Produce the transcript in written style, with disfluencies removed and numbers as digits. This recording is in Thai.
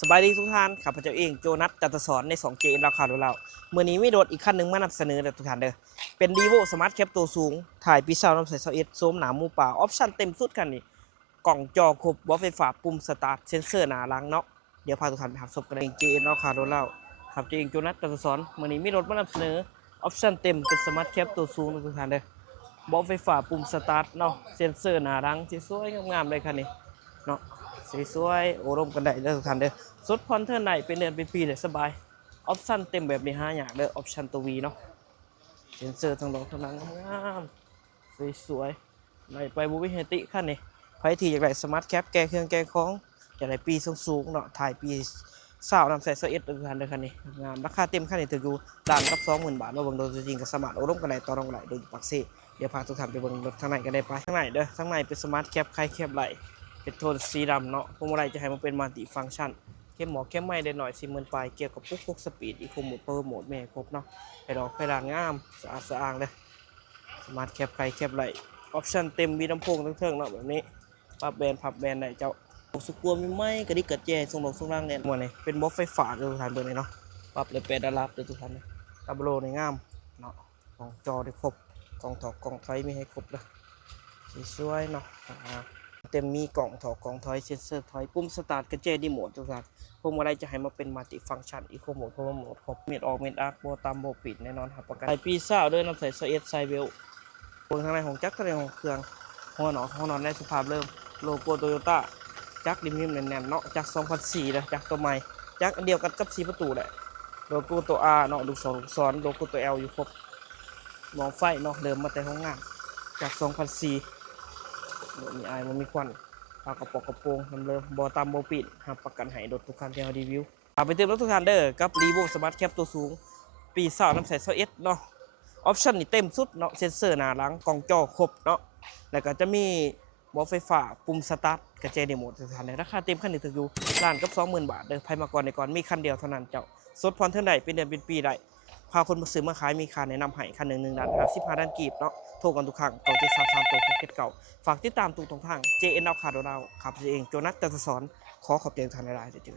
สบายดีทุกท่านข้าพเจ้าเองโจนัสจัตสอนใน 2JN ราคาดูเราเมื่อนี้ไม่โดดอีกขั้นหนึ่งมานำเสนอเลยทุกท่านเด้อเป็นดีโวสมาร์ทแคปตัวสูงถ่ายปีศาจน้ำใสเสาเอ็ดโซมหนาหมูป่าออปชั่นเต็มสุดกันนี่กล่องจอครบบอไฟฟ้าปุ่มสตาร์ทเซนเซอร์หนาล้างเนาะเดี๋ยวพาทุกท่านไปหาชมกันเลย JN ราคาดูเราข้าพเจ้าเองโจนัสจัตสอนเมื่อนี้ไม่โดดมานำเสนอออปชั่นเต็มเป็นสมาร์ทแคปตัวสูงทุกท่านเด้อบอไฟฟ้าปุ่มสตาร์ทเนาะเซนเซอร์หนาล้างที่สวยงามๆเลยคันนี้เนาะสวยๆโอ้ร่มกันได้เลยทุกท่านเด้อ สดพรเท่าไหร่เป็นเดือนเป็นปีเลยสบายออปชั่นเต็มแบบนี้ฮะอย่างเด้อออปชั่นตัววีเนาะเซนเซอร์ทั้งดอกทั้งนั้นงามสวยๆไหลไปบุวิเฮติขั้นนี้ไฟทีอยากได้สมาร์ทแคปแก้เครื่องแก้ของอยากได้ปีสูงๆเนาะถ่ายปีสาวนำใส่เสื้อเอสทุกท่านเด้อคันนี้งามราคาเต็มขั้นนี้ถืออยู่ด่านกับ20,000 บาทมาเบิ่งโดยจริงกับสมาร์ทโอ้ร่มกันได้ต่อรองไหลโดยปักเซ่เดี๋ยวพาทุกท่านไปเบิ่งรถข้างในกันได้ไปข้างในเด้อข้างในเป็นสมาร์ทแคปใครแคปไหลเป็นโทนสีดำเนาะพวงมาลัยจะให้มันเป็นมัลติฟังก์ชัน เข้มหมอเข้มไม่ได้หน่อย40,000ปลายเกี่ยวกับพวกสปีดอีโคโหมดเปอร์โหมดแม่ครบเนาะให้ดอกให้ด่านงามสะอาดสะอ้างเลยสมาร์ทแคปใครแคปไหลออปชั่นเต็มมีลำโพงทั้งเทิงเนาะแบบนี้ปรับแบนพับแบนได้เจ้าสุกัวมีไม้กระดิกกระแจทรงดอกทรงร่างเนี่ยหมดเลยเป็นบล็อกไฟฟ้าเลยทุกท่านเบอร์นี้เนาะปรับเลยแปดดารับเลยทุกท่านเลยตับโลในงามเนาะของจอได้ครบกล่องถอกกล่องไฟมีให้ครบเลยสวยเนาะเต็มมีกล่องถอกกล่องถอยเซนเซอร์ถอยปุ่มสตาร์ทกระเจดีโหมดทุกท่านพวงมาลัยจะให้มาเป็นมัลติฟังก์ชันอีโคโหมดพาวเวอร์โหมดครบเมดออกเมดอาร์โบตามโบปิดแน่นอนครับประกันไอปีซ่าด้วยน้ำใสเอสไซเบลบนข้างในของจักรข้างในของเครื่องหัวหนอนในสภาพเริ่มโลโก้โตโยต้าจักรริมๆแน่นๆเนาะจักร2004นะจักรตัวใหม่จักรเดียวกันกับ4ประตูแหละโลโก้ตัว R เนาะลูกศรโลโก้ตัว L อยู่ครบมองไฟเนาะเดิมมาแต่ห้องงานจาก2004มีไอมันมีควันปากกระป๋องกระโปรงทำเริ่มบอตามโบปิดหาประกันให้รถทุกคันที่เรารีวิวไปเติมรถทุกคันเด้อกับรีโวสมาร์ทแคปตัวสูงปีศาจน้ำใสเอสเนาะออปชั่นนี่เต็มสุดเนาะเซนเซอร์หน้าหลังกล่องจอครบเนาะแล้วก็จะมีบอไฟฟ้าปุ่มสตาร์ทกระเจดีโหมดทุกคันเลยราคาเต็มคันนี้ถึงอยู่ล้านกับ20,000 บาทเด้อไพ่มาก่อนในก่อนมีคันเดียวเท่านั้นเจ้าสดพรเท่าไหร่เป็นเดือนเป็นปีได้พาคนมาซื้อมาขายมีค่าแนะนำให้คันหนึ่งด้าน15ด้านกีบเนาะโทรกันทุกครั้งต่อ733ตัวพ็อกเก็ตเก่าฝากติดตามตูตรงทาง JN เอาขาดเราขับเองโจนัสจัตสอนขอขอบใจทุกท่านในรายเจอกัน